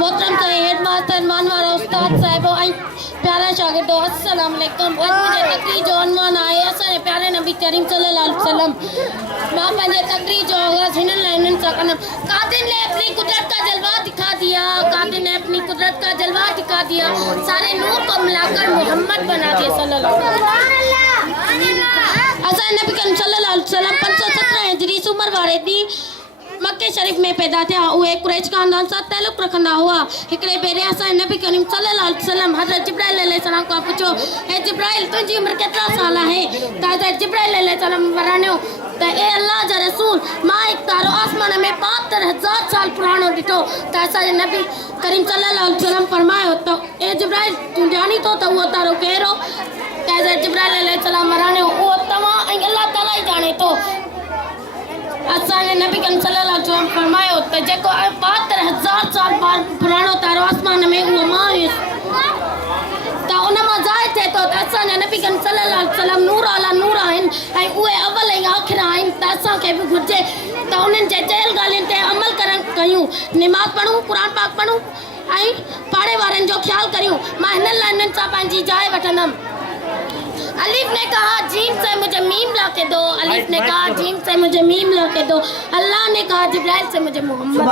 मोहतरम Sai head master मानवारा उस्ताद साहिबो ऐं प्यारा शागिर्दो अस्सलाम वालेकुम। अॼु मुंहिंजे तकरीर जो अनवान आहे असांजे प्यारे नबी करीम सल्लल्लाहु अलैहि वसल्लम। मां पंहिंजे तकरीर जो आगाज़ हिननि लाइ हिननि सां कंदमि। कातिल ने अपनी कुदरत का जलवा दिखा दिया, कातिल ने अपनी कुदरत का जलवा दिखा दिया, सारे नूर को मिलाकर मोहम्मद बना दिया सल्लल्लाहु अलैहि वसल्लम। असांजे नबी करीम सल्लल्लाहु अलैहि वसल्लम 517 हिजरी उमर वारे ॾींहुं मक्के शरीफ में पैदा थिया। उहे कुरैश खानदान सां ताल्लुक़ रखंदा हुआ। हिकिड़े भेरे असांजे नबी करीम सल्लल्लाहु अलैहि वसल्लम हज़रत जिब्राइल अलैहिस्सलाम खां पुछो, हे जिब्राइल तुंहिंजी उमिरि केतिरा साल आहे? त हज़रत जिब्राइल अलैहिस्सलाम वराणियो त ए अल्लाह जा रसूल, मां हिकु तारो आसमान में 72,000 साल पुराणो ॾिठो। त असांजे नबी करीम सल्लल्लाहु अलैहि वसल्लम फरमायो त ए जिब्राइल तूं ॼाणी थो त उहो तारो कहिड़ो? त हज़रत जिब्राइल अलैहिस्सलाम वराणियो उहो तव्हां ऐं अल्लाह ताला ई ॼाणे थो। असांजे नबी करीम सल्लल्लाहु अलैहि वसल्लम फरमायो त जेको 72,000 साल पुराणो तारो आसमान में उहो मां हुयुसि। त उन मां ज़ाहिर थिए थो त असांजा नबी करीम सल्लल्लाहु अलैहि वसल्लम नूर आला नूर आहिनि ऐं उहे अवल ऐं आख़िर आहिनि। त असांखे बि घुरिजे त उन्हनि जे चयल ॻाल्हियुनि ते अमल कयूं, निमाज़ पढ़ूं, क़ुर पाक पढ़ूं ऐं पाड़े वारनि जो ख़्यालु करियूं। मां हिननि लाइ हिननि सां पंहिंजी जाइ वठंदमि। अलीफ ने कहा जीम से मुझे मीम ला के दो, अलीफ ने कहा जीम से मुझे मीम ला के दो, अल्लाह ने कहा जिब्राइल से मुझे मोहम्मद।